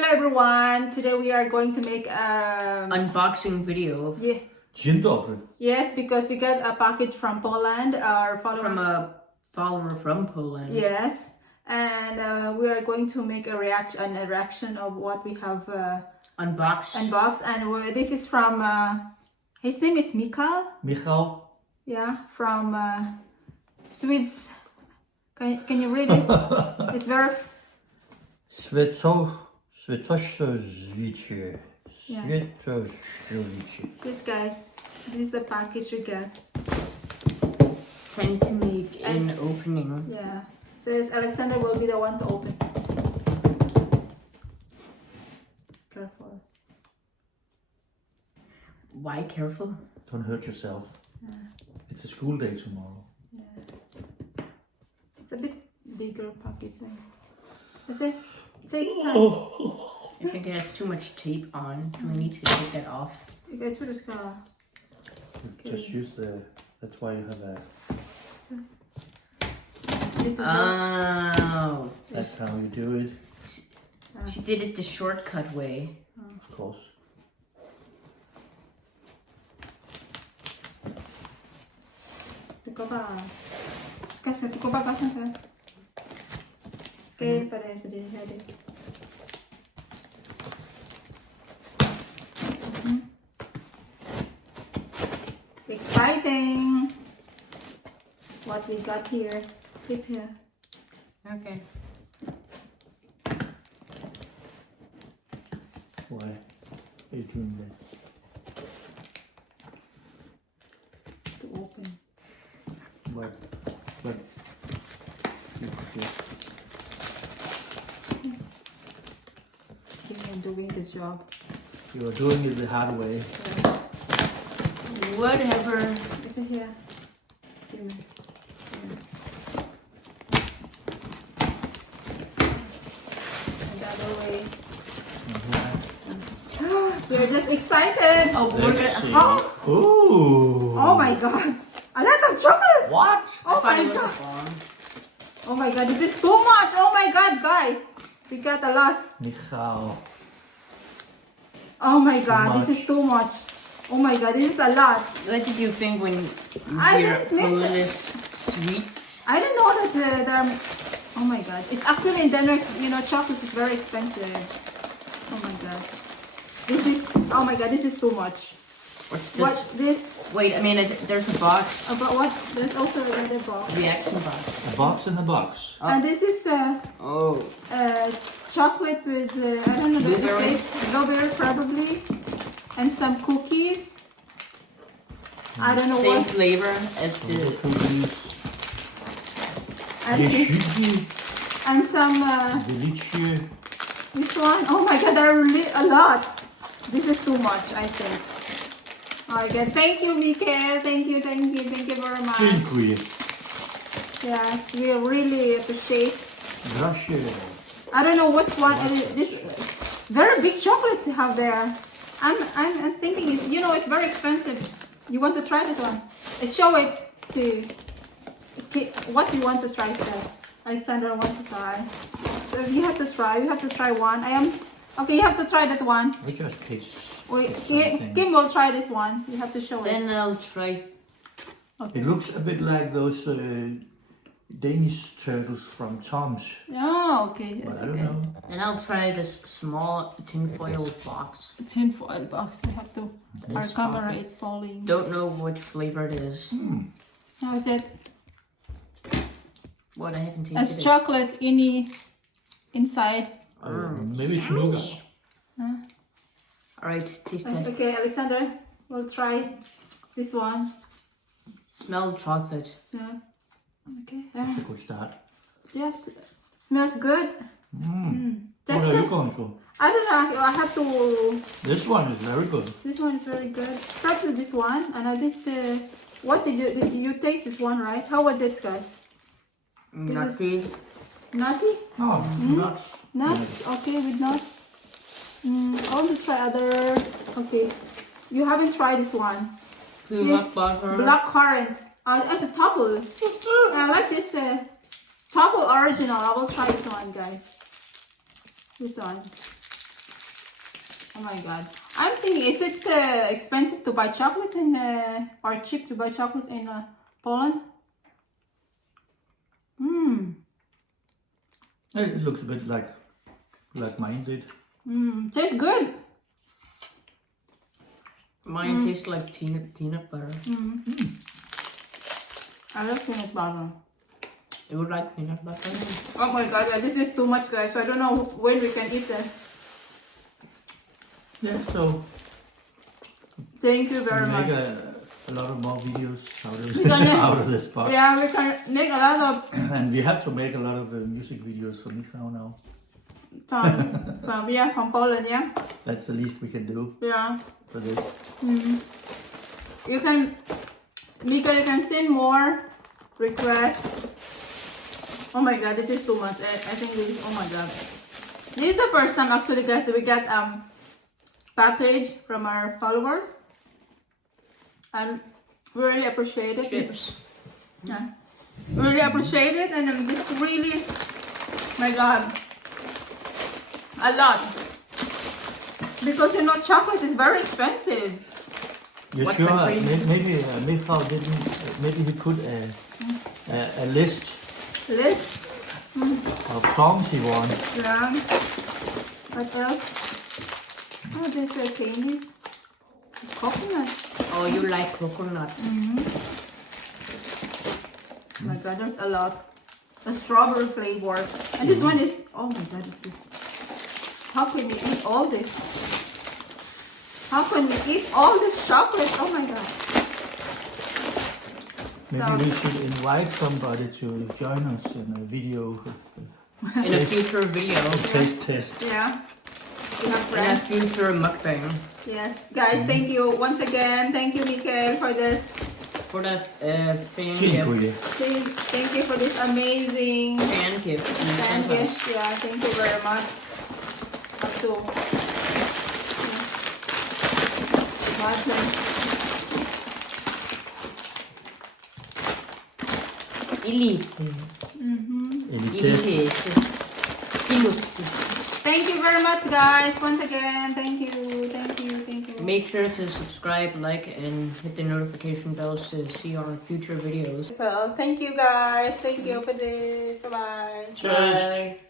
Hello everyone. Today we are going to make unboxing video yeah, Dzień dobry. yes, because we got a package from Poland. Our follower from a follower from Poland. yes, and we are going to make a reaction of what we have Unboxed. unboxed, and this is from his name is Michał. yeah, from Swiss. Can you read it? It's very Świętoświcie. Yeah. Świętoświcie. this guys. This is the package we get. Time to make an opening. Yeah. So yes, Alexander will be the one to open. Careful. Why careful? Don't hurt yourself. It's a school day tomorrow. It's a bit bigger package. Is it? Takes time. I think it has too much tape on. We need to take that off. Okay, tror du ska... Just use the. That's why you have a. lite Oh, That's how you do it. she did it the shortcut way. Of course. Tylko bara... Tylko bara sånt här. Ska jag hjälpa dig för det här är... Exciting! What we got here. Clip here. Okay. Why are you doing that? To open. But. I'm doing this job. You are doing it the hard way. Whatever. Is it here? Give me. And the other way. We are just excited. Oh, we're Let's gonna. see. Oh. Ooh. Oh my god. A lot of chocolates. What? I Oh thought my it was god. a bomb. Oh my god, this is too much. Oh my god, guys. We got a lot. Michał. Oh my god, much. this is too much. Oh my god, this is a lot. What did you think when you I hear didn't think Polish sweets? I didn't know that there are... Oh my god. It's actually in Denmark, you know, chocolate is very expensive. Oh my god. This is... Oh my god, this is too much. What's this? What this... Wait, I mean, there's a box. About what? There's also another box. Reaction box. A box in a box. Oh. And this is Oh. chocolate with, I don't know, Blueberry? blueberry probably. And some cookies. I don't know Same what. flavor as Little the. cookies. And, Delicious. and some, Delicious. this one. Oh my god, there are really a lot. This is too much, I think. Alright, thank you, Mikael. Thank you very much. Dziękuję. Yes, we really appreciate. Gracias. I don't know which one. This very big chocolates they have there. I'm thinking, you know, it's very expensive. You want to try this one? Show it to what you want to try, sir. Alexandra wants to try. So you have to try. You have to try one. Okay. You have to try that one. I just pitched. Wait, something. Kim will try this one. You have to show Then it. I'll try. Okay. It looks a bit like those Danish turtles from Tom's. Oh, okay. But Yes, I don't okay. know. And I'll try this small tinfoil box. Tinfoil box. We have to. Our It's camera chocolate. is falling. Don't know what flavor it is. How is it? What, I haven't As tasted it. chocolate inside. Maybe it's nougat. Alright, taste test. Okay, Alexander, we'll try this one. Smell chocolate. So, okay. That's a good start. Yes, smells good. What Taste are you good. going for? I don't know. I have to. This one is very good. This one is very good. Probably this one. And this. What did you taste this one, right? How was it, guys? Nutty. Nutty? Oh, nuts. Nuts? Okay, with nuts. I want to try other. Okay, you haven't tried this one. Peanut butter. Black currant. As a topple. I like this topple original. I will try this one, guys. This one. Oh my god. I'm thinking, is it expensive to buy chocolates in, or cheap to buy chocolates in Poland? Mmm. It looks a bit like mine did. Mmm. Tastes good. Mine tastes like peanut butter. I love peanut butter. You would like peanut butter? Oh my god, yeah, this is too much, guys. So I don't know when we can eat that. Yeah, so Thank you we very much. make a lot of more videos gonna- out of this box. Yeah, we can make a lot of And we have to make a lot of music videos for Michał now. from Poland, yeah? That's the least we can do Yeah. for this. You can, Mika, you can send more requests. Oh my god, this is too much. I think this, oh my god. This is the first time actually, guys, we get package from our followers. And we really appreciate it. Chips. Yeah. We really appreciate it, and this really, my god, a lot. Because you know, chocolate is very expensive. You're What sure? country? Maybe Michał didn't. Maybe he put a list Let's, of songs he wants. yeah. What else? Oh, there's candies. Coconut. Oh, you like coconut. Oh my god, there's a lot. The strawberry flavor. And this one is, oh my god, this is, how can we eat all this? How can we eat all this chocolate? Oh my god. Maybe So- we should invite somebody to join us in a video with In a future video. the taste test. Yeah. We have In a friends. future mukbang. Yes. Guys, thank you once again. Thank you, Mikael, for this. For the fan Chili gift. Queen. Thank you for this amazing Fan gift. you fan sent us. gift. Yeah, thank you very much. Up to watching. Elite. Elite. Deluxe. Thank you very much, guys. Once again, thank you, thank you, thank you. Make sure to subscribe, like, and hit the notification bells to see our future videos. Well, thank you, guys. Thank you for this. Bye bye. Cheers. Bye.